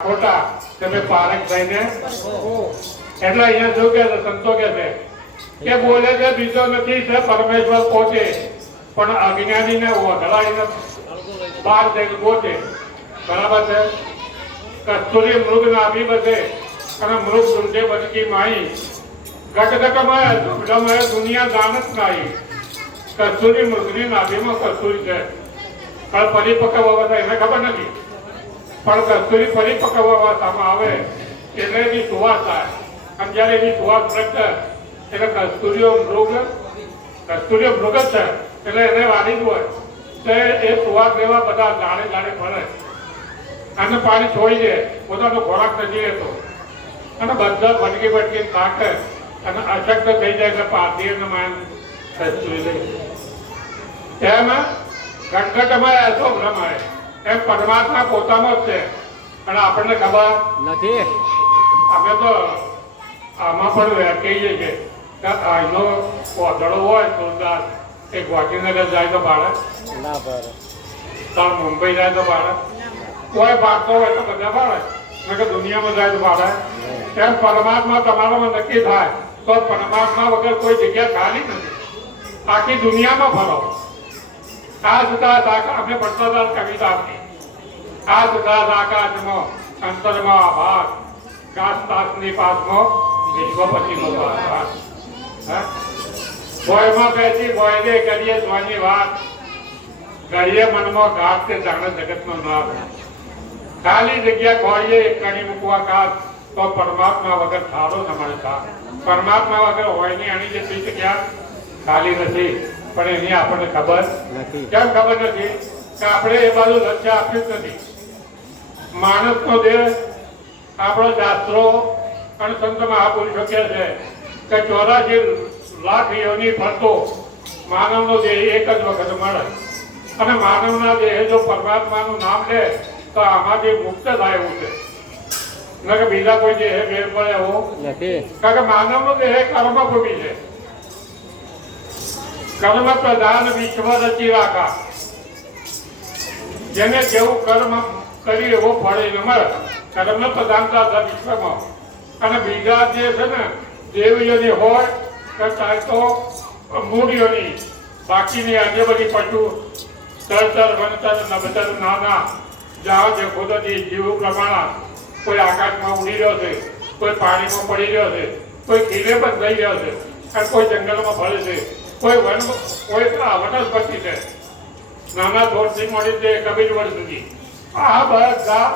ખોટા તમે પારક થઈને? એટલે અહીંયા શું કે સંતો કે છે કે બોલે છે, બીજો નથી છે, પરમેશ્વર પોતે પણ અજ્ઞાનીને ઓઢળાઈને બહાર જઈને પોતે બરાબર છે? કસ્તુરી મૃગ નાભી બધે અને મૃગ દુર્જે બનકી માઈ ગટગટમય દુર્ગમય દુનિયા જાણત નાઈ કસ્તુરી મૃગની નાભીમાં કસ્તુરી છે. પણ પરિપક્વ બાબત એને ખબર નથી? પણ કસ્તુરી પરિપક્વ અવસ્થામાં આવે એટલે એની સુવાસ થાય. અને જ્યારે એની સુવાસ પ્રગટ, એટલે કસ્તુરીઓ મૃગ કસ્તુરીઓ મૃગ જ છે, એટલે એને વાણી હોય. તો એ સુવાસ લેવા બધા જાણે જાણે ફરે. અને પાણી છોડી દે, પોતાનો ખોરાક નથી રહેતો અને બધા ભટકી ભટકી થાકે અને અશક્ત થઈ જાય એટલે અને માન કસ્તુરી લઈ. એમ ઘટઘટમાં એસો ભ્રમાય એમ પરમાત્મા પોતાનો જ છે. અને આપણને ખબર? નથી. અમે તો આમાં પણ કહીએ છીએ કે અહીંનો કોથળો હોય સુરદાસ એ ગાંધીનગર જાય તો પર તાર મુંબઈ જાય તો બાળક. કોઈ ભાગતો હોય તો બધા બાળક. કે દુનિયામાં જાય તો ભાડે એમ પરમાત્મા તમારામાં નક્કી થાય. તો પરમાત્મા વગર કોઈ જગ્યા ખાલી નથી. આખી દુનિયામાં ફરો. આ જુદા શાખા અમે ભણતા કવિતા આપી આ જુદા આકાશમાં અંતરમાં આભાસ કાશ તાસની પાસમાં વિશ્વપતિનો આભાસ? ભોયમાં બેસી ભોયને કરીએ સ્વાની વાત કરીએ મનમાં ઘાટ કે જાણે જગતનો નાથ ખાલી જગ્યા એક કણી મૂકવા કાશ તો પરમાત્મા વગર સારો સાથ પરમાત્મા વગર હોય નહીં આની જેટલી જગ્યા ખાલી નથી પણ એની આપણને ખબર નથી. કેમ ખબર નથી? કે આપણે એ બાજુ લક્ષ્ય આપ્યું જ નથી. માણસનો દેહ આપણો શાસ્ત્રો અને સંત મહાપુરુષો કહે છે કે ચોરાસી લાખ યોની ફરતો માનવનો દેહ એક જ વખત મળે. અને માનવના દેહ જો પરમાત્માનું નામ લે તો આમાંથી મુક્ત થાય એવું છે. ન કે બીજા કોઈ દેહ ભેર પડે એવો. નથી. કારણ કે માનવનો દેહ કર્મ ભૂમિ છે. કર્મ પ્રધાન વિશ્વ રચિવાકા જેને જેવું કર્મ કરી એવો ફળ એને મળે. કર્મ પ્રધાનતા હતા વિશ્વમાં. અને બીજા જે છે ને દેવીઓની હોય કે ચાહે તો મૂડીઓની બાકીની આજે બધી પશુ તરતર વનતર નભતર નાના. જહાજ ખુદતી જીવ પ્રમાણા કોઈ આકાશમાં ઉડી રહ્યો છે, કોઈ પાણીમાં પડી રહ્યો છે, કોઈ ખીલે બંધાઈ રહ્યો છે, અને કોઈ જંગલમાં ફરે છે. કોઈ વન કોઈ વનસ્પતિ છે. નાના છોડથી મળી છે કબીર વડ સુધી. આ બધા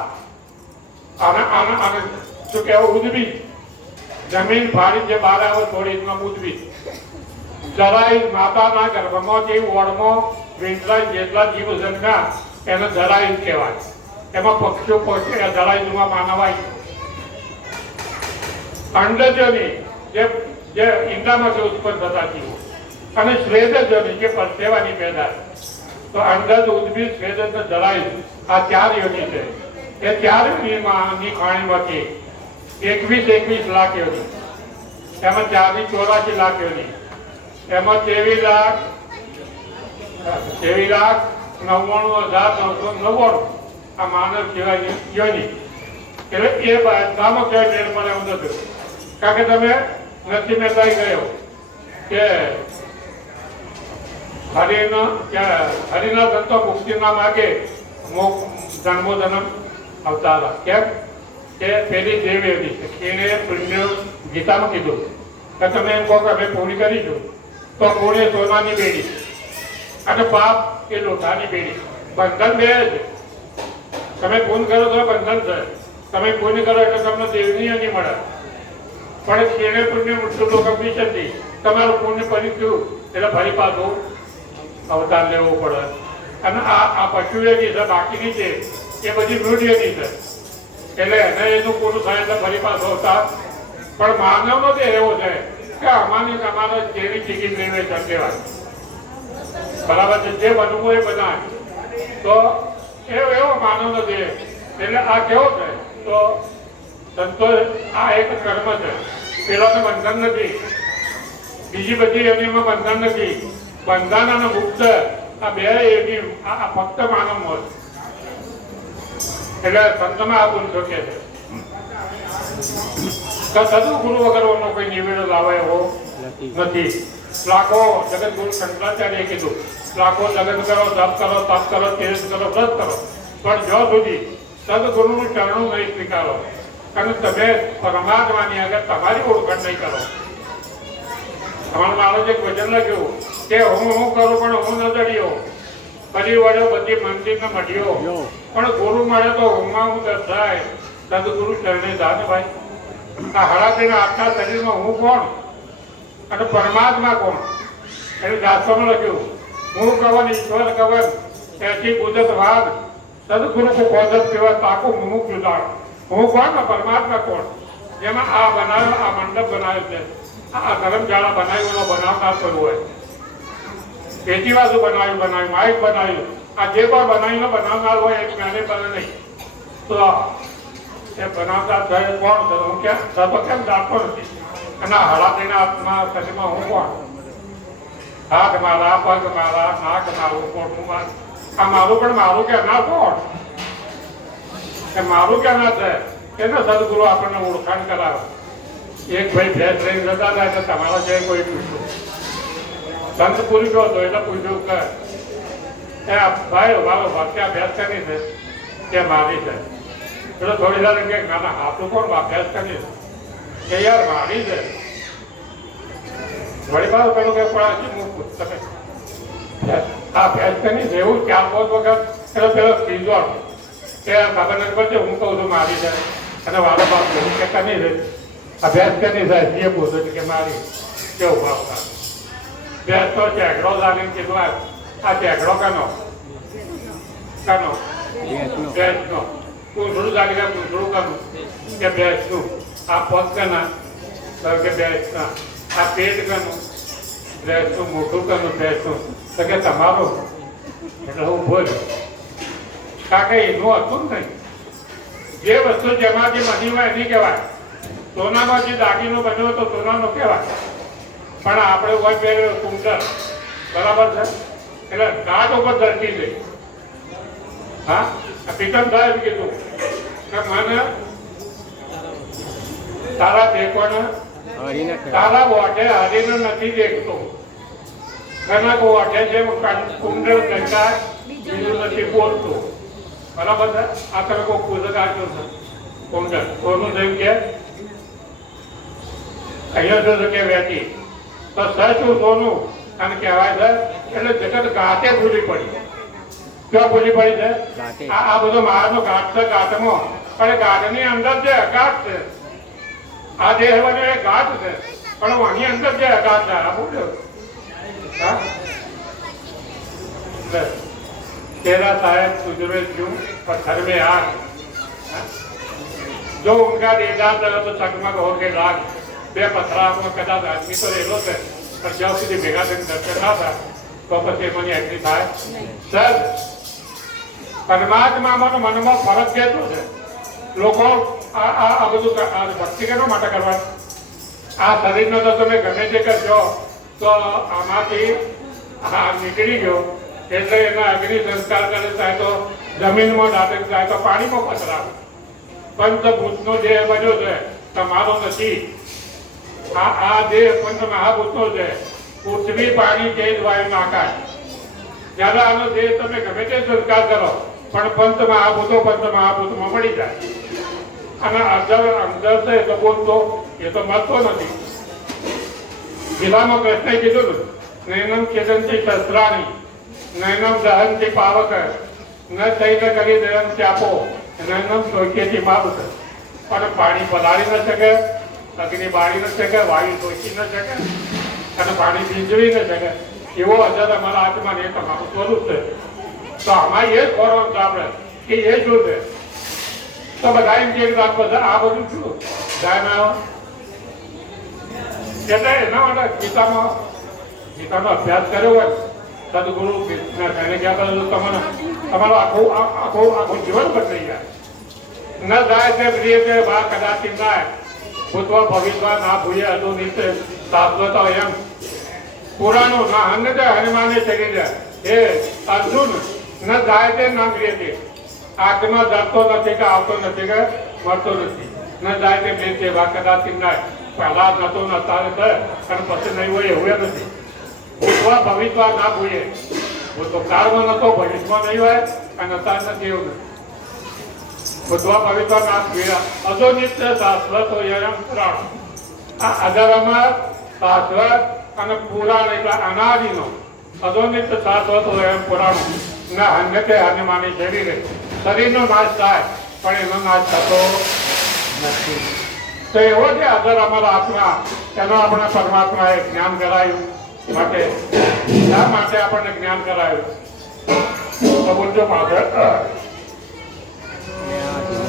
આને આને આને શું કહેવું ઉદબી જમીન ફાડી જે બહાર આવે થોડી એમાં ઉદબી જરાય માતાના ગર્ભમાં જે ઓળમાં વીંટલા જેટલા જીવ જન્મ્યા, એને જરાય કહેવાય. એમાં પક્ષીઓ પહોંચે એ જુમાં માનવાય. અંડજોની જે જે ઈંડામાંથી ઉત્પન્ન થતા જીવો. અને શ્વેદજોની જે પરસેવાની પેદાશ તો અંડજ ઉદ્ભિદ શ્વેદજ ને જરાય આ ચાર યોની છે. એ ચાર યોનીમાંની ખાણીમાંથી એકવીસ એકવીસ લાખ યોની. એમાં ચારની ચોરાશી લાખ યોની. એમાં ત્રેવીસ લાખ ત્રેવીસ લાખ નવ્વાણું હજાર નવસો નવ્વાણું. આ માનવ સિવાય યોની. એટલે એ બધામાં ક્યાંય ટ્રેન મળે એવું નથી કારણ કે તમે નથી મહેતાઈ ગયો. કે હરિનો હરિના સંતો મુક્તિના માગે જન્મો જન્મ હતા કેમ? કે પેલી દેવ એવી છે. એને પુણ્ય ગીતામાં કીધું કે તમે એમ કહો કે અમે પૂરી કરીશું તો પુણ્ય સોનાની બેડી? અને પાપ એ લોટાની બેડી? બંધન બે જ. તમે પૂન કરો તો બંધન છે. તમે પૂન કરો એટલે તમને દેવની નહીં મળે. પણ ખેડે પુણ્ય મૃત્યુ લોક અભિષંતિ તમારું પુણ્ય ફરી ગયું. એટલે ફરી પાછું અવતાર લેવું પડે. અને આ આ પશુઓની છે, બાકીની છે, એ બધી મૃત્યુની છે. એટલે એને એનું પૂરું થાય એટલે ફરી પાછો અવતાર. પણ માનવનો તો એવો છે કે અમાને તમારે જેવી ટિકિટ છે કહેવાય. બરાબર છે? જે બનવું એ બનાવે તો એવો એવો માનવનો દેહ એટલે આ કેવો છે? તો સંતો આ એક કર્મ છે. પેલાને બંધન નથી. બીજી બધી એનીમાં બંધન નથી. બંધન અને મુક્ત આ બે આ ફક્ત માનવમાં મોત. એટલે સંતમાં આ ભૂલ શકે છે. સદુ ગુરુ વગરનો કોઈ નિવેડો લાવે એવો નથી. લાખો જગત ગુરુ શંકરાચાર્ય કીધું. લાખો જગત કરો તપ કરો તપ કરો તેજ કરો, વ્રત કરો. પણ જો સુધી સદગુરુનું ચરણું નહીં સ્વીકારો અને તમે પરમાત્માની આગળ તમારી ઓળખાણ નહીં કરો તમારા મારો જે ભજન લખ્યું કે હું હું કરું પણ હું ન દડ્યો ફરી વળ્યો બધી મંદિરને મઢ્યો પણ ગુરુ મળે તો હુંમાં હું થાય. સદગુરુ ચરણે દાન ભાઈ. આ હળાતીના આખા શરીરમાં હું કોણ? અને પરમાત્મા કોણ? એનું દાસોમાં લખ્યું હું કવન ઈશ્વર કવન એથી કુદરત વાદ. સદગુરુ કો કોદત પીવા તાકો હું જુદાણ હું કોણ? ને પરમાત્મા કોણ? જેમાં આ બનાવ્યો આ મંડપ બનાવ્યો છે. આ ધર્મશાળા બનાવ્યો બનાવનાર કોઈ હોય. બાજુ બનાવ્યું બનાવ્યું, માઇક બનાવ્યું. આ જે પણ બનાવીને બનાવનાર હોય, એ જ્ઞાને બને નહીં. તો એ બનાવતા થયે કોણ થયો હું ક્યાં? સર્વ કેમ જાણતો નથી. અને હળાદીના હાથમાં, શરીરમાં હું કોણ? હાથ મારા, પગ મારા, નાક મારું કોટનું મારું. આ મારું પણ મારું કે ના કોણ? એ મારું કે ના છે એને સદગુરુ આપણને ઓળખાણ કરાવે. એક ભાઈ ભેંસ લઈને જતા હતા એટલે તમારા જે કોઈ પૂછ્યું. સંત પૂરી ગયો હતો એટલે પૂછ્યું કે, એ ભાઈ મારો વાક્યા ભેંસ કરી છે કે મારી છે? એટલે થોડી વાર કે, ના ના આપણું કોણ અભ્યાસ ભેંસ કરી છે? કે યાર, મારી છે. વળી પાછું પેલું કે, પણ હજી હું તમે આ અભ્યાસ કરી છે એવું ચાર પાંચ વખત? એટલે પેલો ત્રીજો કે ખબર નથી પડતી હું કહું છું, મારી છે. અને વારો બાપ કે કરી છે. અભ્યાસ કરી સાહેબ જે પૂછે છે કે મારી કેવું ભાવ ભેંસ તો ચેકડો લાવીને કીધું આ આ ચેકડો કનો? કનો? ભેંસનો પૂંછડું લાગી કે પૂંછડું કનું? કે ભેંસનું આ પગ કના? તો કે ભેંસના આ પેટ કનું? ભેંસનું મોટું કનું ભેંસનું તો કે તમારું? એટલે હું બોલ્યો કાકે, એનું હતું ને જે વસ્તુ જેમાંથી હોય એની કહેવાય. સોનામાં જે દાગીનો બન્યો તો સોનાનો કહેવાય. પણ આપણે હોય પહેર્યો કુંડર બરાબર છે? એટલે કાચ ઉપર ધરતી ગઈ હા? આ સાહેબ કીધું કે મને તારા દેખવાને તારા વોટે હરીને નથી દેખતો. ઘણા વોટે છે કુંડળ ગંગા બીજું નથી બોલતું. બરાબર છે? આ તમે કોઈ પુસ્તક આપ્યો છે? કુંડળ કોનું જેમ કહ્યો છો કે વહેતી તો સચું સોનું? આમ કહેવાય છે એટલે જગત ગાતે ભૂલી પડી. ક્યાં ભૂલી પડી છે? આ બધો મારનો ગાંઠ છે ગાંઠમાં. પણ ગાંઠની અંદર જે અગાઠ છે. આ દેહ બન્યો એ ગાંઠ છે. પણ આની અંદર જે અગાઠ છે આ બોલ્યો તેરા સાહેબ સુજરે જું પથ્થર મેં આગ. જો ઉનકા દેદાર તો ચકમક હો કે લાગ બે પથરામાં કદાચ આદમી તો રહેલો છે પણ જ્યાં સુધી ભેગા થઈને દર્શન ના થાય તો પછી એમાંની એન્ટ્રી થાય. સર પરમાત્મામાં મનમાં ફરક કેટલો છે? લોકો આ આ આ બધું ભક્તિ કેના માટે કરવા. આ શરીરનો તો તમે ગમે તે કરજો તો આમાંથી આ નીકળી ગયો. એટલે એના અગ્નિ સંસ્કાર કરે થાય તો જમીનમાં નાટક થાય તો પાણીમાં પથરાવે. પંચભૂતનો જે બન્યો છે તમારો નથી. આ આ દેહ પંચ મહાભૂતો છે, પૃથ્વી, પાણી, તેજ, વાયુ આકાશ. જ્યારે આનો દેહ તમે ગમે તે સંસ્કાર કરો, પણ પંચ મહાભૂતો પંચ મહાભૂતમાં મળી જાય. અને અંદર અંદર છે એ તો બોલતો, એ તો મળતો નથી. ગીતામાં કૃષ્ણએ કીધું નૈનમ કેદંતી શસ્ત્રાણી, નૈનમ દહનથી પાવક, ન થઈને કરી દયન ચાપો નૈનમ શોક્યથી માવક પણ પાણી પલાળી ન શકે અગ્નિ બાળી ન શકે વાયુ શોષી ન શકે અને પાણી ભીંજવી ન શકે એવો અજર અમારા હાથમાં એ તમારું સ્વરૂપ છે. તો આમાં એ ખોરવાનું આપણે, કે એ શું છે? તો બધા એમ કે આ બધું શું? ગાયના એટલે એના માટે ગીતામાં ગીતાનો અભ્યાસ કર્યો હોય, સદગુરુ ના કહીને ગયા તો તમને? તમારું આખું આખું આખું જીવન બદલાઈ જાય. ન જાય તે પ્રિય તે બા કદાચ નાય ભૂતવા ભવિષ્ય ના ભૂય હતું નીચે શાશ્વત એમ. પુરાણો ના અન્ન તે હનુમાને શરીર હે, અર્જુન, ન જાય તે ન ક્રિય તે. આત્મા જાતો નથી કે આવતો નથી કે મળતો નથી. ન જાય તે બે સેવા કદાચ ના. પહેલા નતો ન તારે છે અને પછી નહીં હોય એવું એ નથી. ભૂતવા ભવિષ્ય ના તો ભૂતકાળમાં નતો, ભવિષ્યમાં નહીં હોય, અને અત્યારે નથી એવું નથી. ભૂતવા પવિત્ર ના ભૂલે અજો નિત્ય એમ પુરાણ. આ અજારામાં શાસ્ત્ર અને પુરાણ એટલે અનાદિનો. અધોનિત શાશ્વત હોય એમ પુરાણ ના અન્યતે માની શરીરે શરીરનો નાશ થાય, પણ એનો નાશ થતો નથી. તો એવો છે અધર અમારા આત્મા એનો આપણે પરમાત્માએ જ્ઞાન કરાયું માટે. શા માટે આપણને જ્ઞાન કરાયું? તો બોલજો પાછળ. Yeah.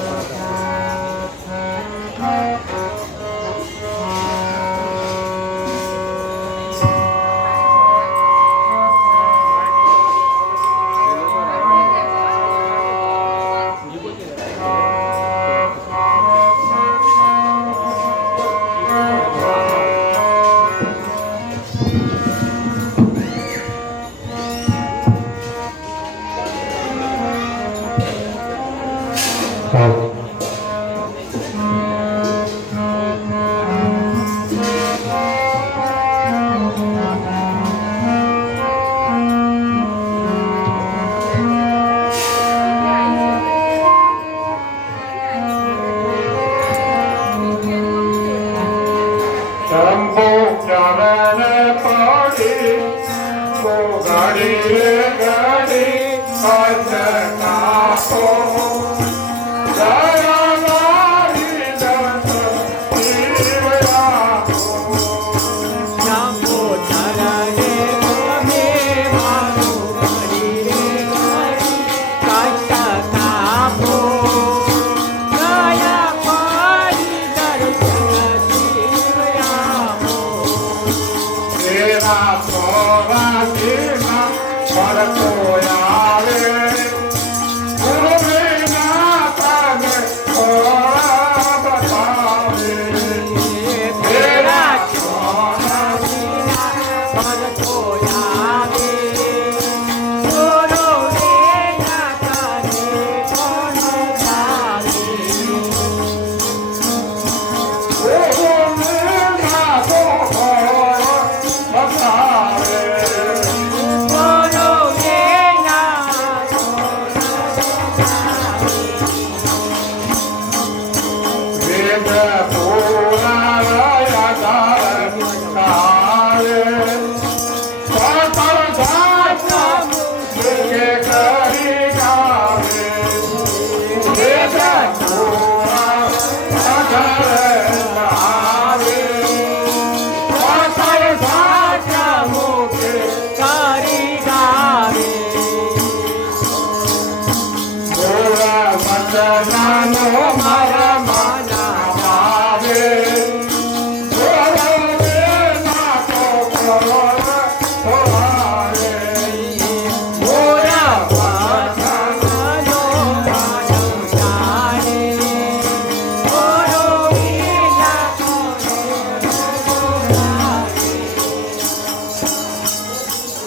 ಗಾಡಿ ಗಾಡಿ ಕಾಯ್ದ ಕಾಪೋ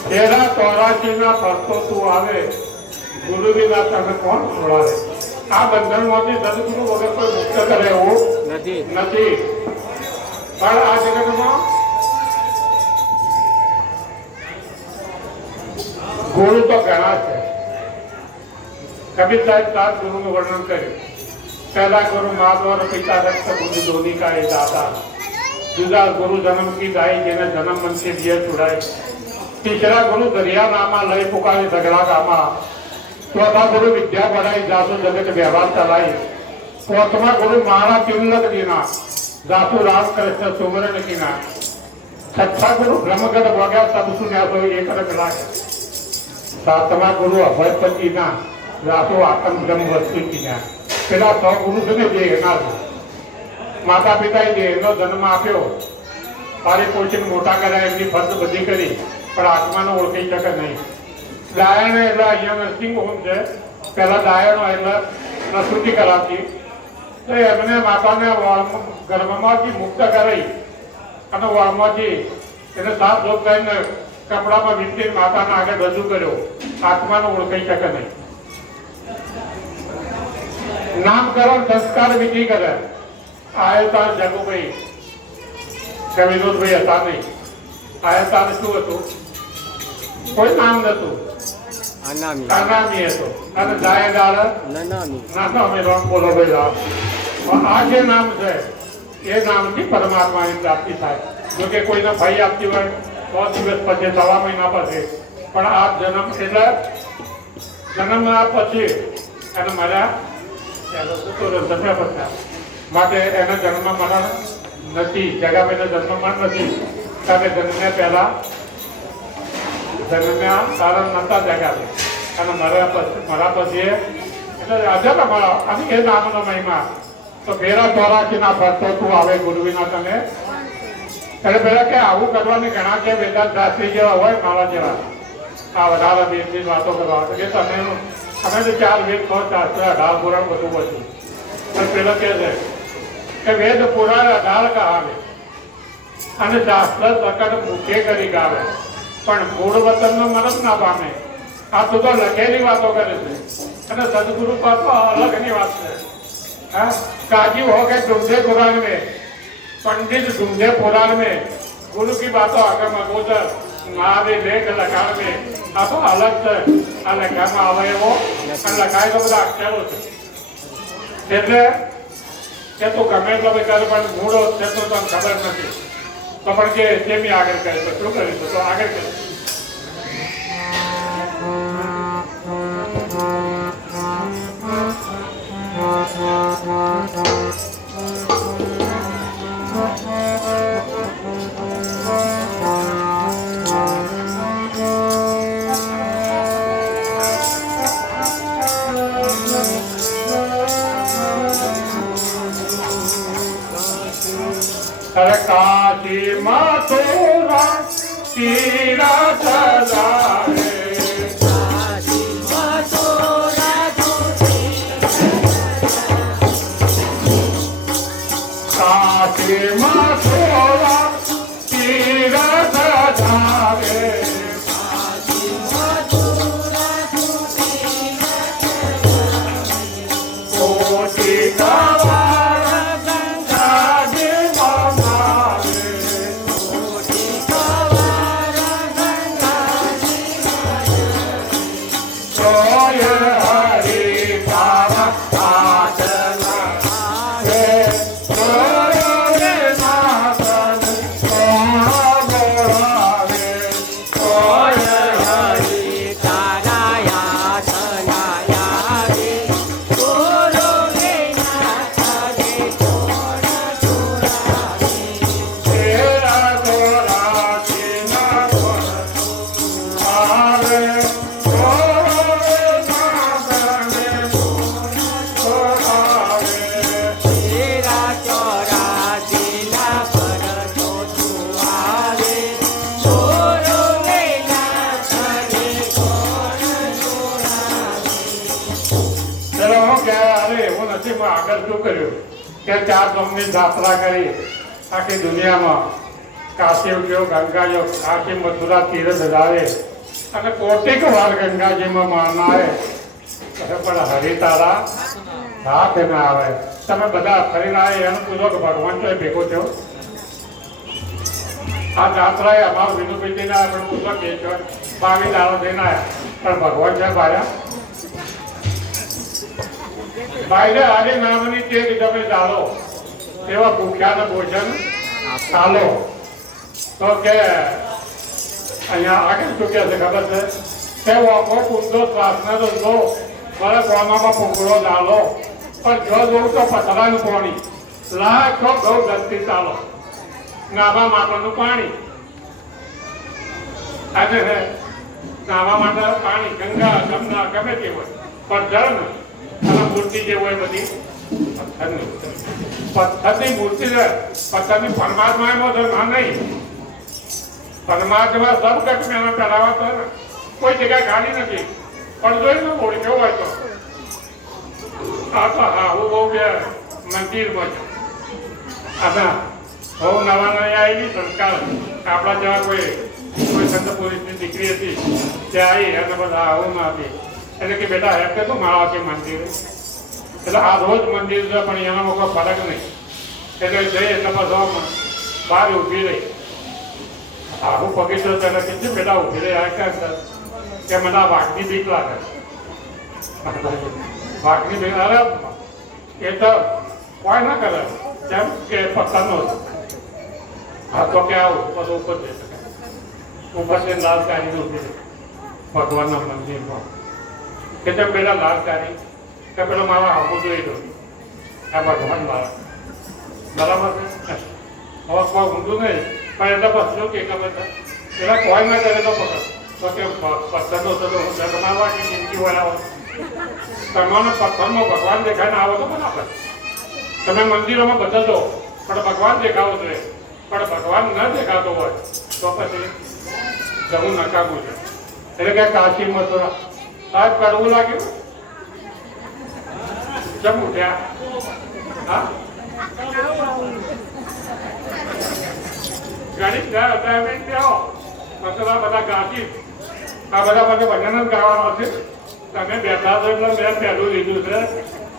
તેરા ચોરાસી ના ભક્તો તું આવે. ગુરુ વિના તને કોણ છોડાવે આ બંધનમાંથી સદગુરુ વગર કોઈ મુક્ત કરે એવું નથી. પણ આ જગતમાં ગુરુ તો ઘણા છે. કબીર સાહેબ ચાર ગુરુનું વર્ણન કર્યું. પહેલા ગુરુ માધવ પિતા રક્ત ગુરુ ધોની કા એ દાદા જુદા ગુરુ જન્મ કી ગાય જેને જન્મ મન કે દિયા છુડાય તીસરા ગુરુ દરિયા નામા લઈ પુકારી સગડા કામા ચોથા ગુરુ વિદ્યા ભરાય જાસુ જગત વ્યવહાર ચલાઈ ચોથમા ગુરુ મહારાજ તિલક દીના. જાસુ રામ કૃષ્ણ સુમરણ કીના. છઠ્ઠા ગુરુ બ્રહ્મગઢ વગ્યા તબ સુન્યા તો એક રંગ લાગે. સાતમા ગુરુ અભયપતિ ના જાસુ આત્મ બ્રહ્મ વસ્તુ કીના. પેલા સો ગુરુ છે ને, જે એના માતા પિતાએ જે એનો જન્મ આપ્યો. તારી પોષણ મોટા કર્યા, એમની ફરજ બધી કરી. પણ આત્માનો ઓળખી શકે નહીં. દાયણ એટલે અહીંયા નર્સિંગ હોમ છે. પહેલાં દાયણો એટલે પ્રસૂતિ કરાવતી. તો એમને માતાને ગર્ભમાંથી મુક્ત કરાવી અને વાળમાંથી એને સાફ ધોપ કરીને કપડામાં વીંટી માતાને આગળ રજૂ કર્યો. આત્માને ઓળખાઈ શકે નહીં. નામકરણ સંસ્કાર વિધિ કરે. આયો તાર જગુભાઈ. કે વિનોદભાઈ હતા નહીં. આયો તાર શું હતું? કોઈ નામ નતું અનામી. કાનામી હતો. અને જાહેદાર નનામી. ના તો અમે રોમ બોલો ભાઈ પણ આ જે નામ છે એ નામથી પરમાત્માની પ્રાપ્તિ થાય. જો કે કોઈને ભાઈ આપતી હોય તો દિવસ પછી સવા મહિના પછી. પણ આ જન્મ એટલે જન્મના પછી એને મારા માટે એને જન્મ મરણ નથી. જગાભાઈના જન્મ મરણ નથી. કારણ કે જન્મ્યા પહેલા જન્મ્યા કારણ નતા છે. અને મર્યા પછી મરા પછી એટલે આજે તમારા મારા અને એ નામનો મહિમા. તો ભેરા ચોરાશી ના ભક્તો તું આવે ગુરુવિના તને. એટલે પેલા કે આવું કરવાની ઘણા કે વેદાંત શાસ્ત્રી જેવા હોય, મારા જેવા. આ વધારે વેદની વાતો કરવા કે તમે અમે તો ચાર વેદ છ શાસ્ત્ર અઢાર પુરાણ બધું બધું પણ પેલા કે છે કે વેદ પુરાણ અઢાર કહાવે. અને શાસ્ત્ર સકટ મુખે કરી ગાવે. પણ મૂળ વતનનો મરદ ના પામે આ તો તો લખેલી વાતો કરે છે અને સદગુરુ પાછો અલગની વાત છે हाँ? काजी हो गए ढूंढे कुरान में पंडित ढूंढे पुराण में गुरु की बातों आगम अगोदर महावे लेख लखाण में આ તો અલગ છે આ લખાણમાં અવયવો અને લખાય તો બધા અક્ષરો છે એટલે કે તું ગમે એટલો બી કરે પણ મૂળો છે તો તને ખબર નથી તો પણ કે કેમ આગળ કરે તો શું કરીશું તો આગળ કરે काकी मातोरा कीरा सदा ચાર જાત્રા કરી આખી દુનિયામાં કાશી ઉદ્યોગ ગંગા યોગ કાશી મથુરા તીરથ ધારે. અને કોટીક વાર ગંગાજીમાં અરે પણ હરિ તારા હાથ ના આવે. તમે બધા ફરીને આવે એનું પૂછો કે ભગવાન તો ભેગો થયો? આ જાત્રાએ અમારું વિનુભાઈ ના આપણે પૂછો કે બાવી દાડો થઈને આવ્યા પણ ભગવાન છે ભાર્યા ભાઈને આજે નામની ટેક તમે ચાલો એવા ભૂખ્યાને ભોજન? ચાલો. તો કે, અહીંયા આગળ ચૂક્યા છે ખબર છે? તે વાપો કુંદો શ્વાસને તો જો મારા કોનામાં ફૂકડો ચાલો પણ જો જોઉં તો પથરાનું પાણી. લાખો ગૌ ગતિ ચાલો. નાવા માટેનું પાણી. આજે છે નાવા માટે પાણી ગંગા, જમના, ગમે તે હોય. પણ જળ અને મૂર્તિ જે હોય બધી પથ્થરની મૂર્તિ છે. પથ્થરની પરમાત્મા એમાં તો ના નહીં. પરમાત્મા સબ કટ મેં પહેરાવા તો કોઈ જગ્યાએ ખાલી નથી. પણ જોઈ લો ઓળી કેવું હોય તો. આ તો હા હું બહુ બે મંદિરમાં છે આના બહુ નવા નવા આવી સંસ્કાર આપણા જેવા કોઈ કોઈ સંત પુરુષની દીકરી હતી તે આવી અને બધા આવું ના હતી. એટલે કે બેટા હેપે તું મારા કે મંદિર. એટલે આ રોજ મંદિર છે, પણ એના કોઈ ફરક નહીં. એટલે જઈ એટલે પછી બહાર ઊભી રહી. આખું પગીચો તને કેટલી પેલા ઊભી રહી, આ ક્યાં? કે મને આ વાઘની બીક લાગે વાઘની બીક અરે, એ તો કોઈ ના કરે. કેમ? કે પથ્થરનો. હા, તો કે આવું પછી ઉપર જઈ શકે. ઉપર જઈને લાલ કાઢીને ઊભી રહી. ભગવાનના મંદિરમાં. કે તેમ પેલા લાલ કાઢી કે પેલો મારા આવું જોઈ દો આ ભગવાન મારા. બરાબર છે? હવે કોઈ ઊંધું નહીં. પણ એટલે શું કે છે? પેલા કોઈ ના કરે તો પકડ તો કે પથ્થરનો છે તો હું તમારા કે જિંદગી બનાવો તમારો પથ્થરમાં ભગવાન દેખાય ને આવો તો બરાબર. તમે મંદિરોમાં બદલજો પણ ભગવાન દેખાવો જોઈએ પણ ભગવાન ન દેખાતો હોય, તો પછી જવું નકામું છે. એટલે કે કાશી મથુરા સાહેબ, કરવું લાગ્યું? કેમ ઉઠ્યા હા ગણિત ગયા અસાઇનમેન્ટ આવો આ બધા ગાતી આ બધા બધે ભજન જ ગાવાનો છે તમે બેઠા છો એટલે મેં પહેલું લીધું છે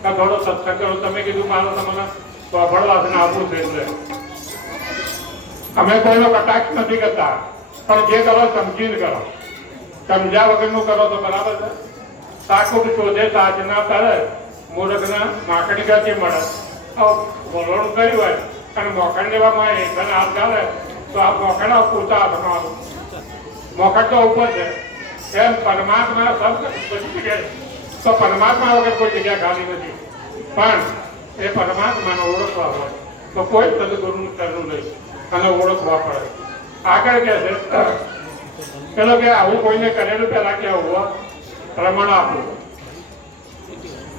કે થોડો સત્સંગ કરો તમે કીધું મારો તમને વાપરવા છે ને આપવું છે એટલે અમે કોઈનો કટાક્ષ નથી કરતા પણ જે કરો સમજીને કરો સમજ્યા વગરનું કરો તો બરાબર છે સાકુક શોધે સાચના તળે મૂર્ખના માકડી ગાતી મળે. બોલવાનું કર્યું હોય અને મોકણ લેવામાં આવે એકને હાથ ચાલે, તો આ મોકડા પૂરતા હાથમાં આવું. મોકણ તો ઉપર છે. એમ પરમાત્મા સબ બધી જગ્યાએ. તો પરમાત્મા વગર કોઈ જગ્યા ખાલી નથી. પણ એ પરમાત્માને ઓળખવા હોય. તો કોઈ સદગુરુનું કરવું નહીં. અને ઓળખવા પડે. આગળ કે છે, પેલો કે આવું કોઈને કરેલું પેલા કે હોવા પ્રમાણ આપવું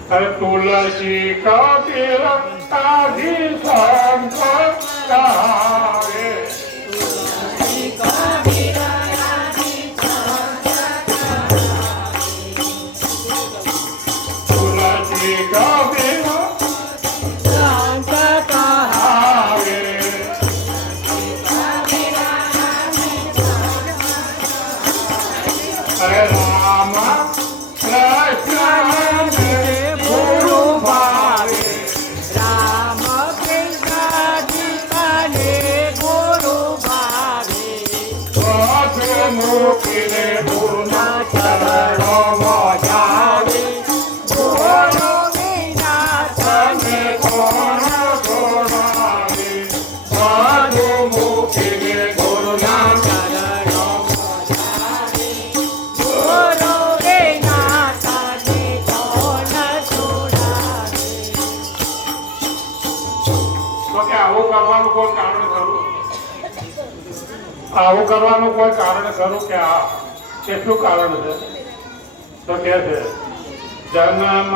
তুলসী কবির কাধি সঙ্গ આવું કરવાનું કોઈ કારણ ખરું કે આ કે શું કારણ છે? તો કે છે જન્મ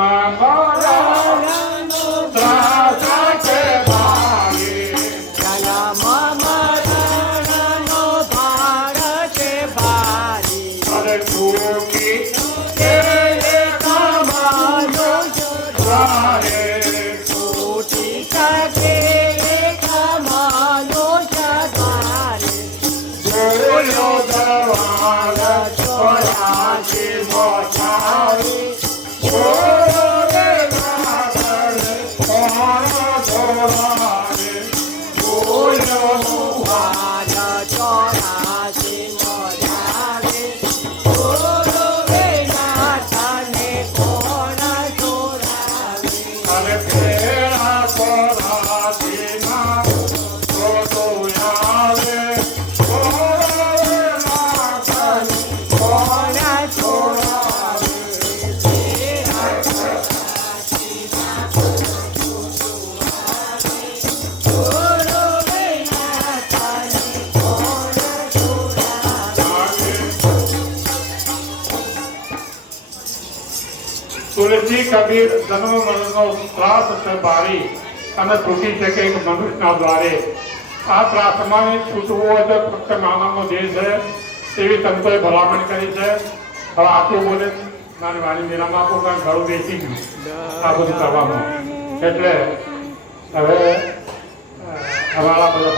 તુલસી કબીર જન્મ મરણનો ત્રાસ છે અને તૂટી શકે એક મનુષ્યના દ્વારે. આ પ્રાર્થનાને છૂટવું હોય તો ફક્ત માનવનો દેહ છે, તેવી તંત્રએ ભલામણ કરી છે. હવે આટલું બોલે મારી વાણી વિરામ આપો, કારણ ઘરું બેસી ગયું. આ બધું કરવામાં એટલે હવે અમારા બધા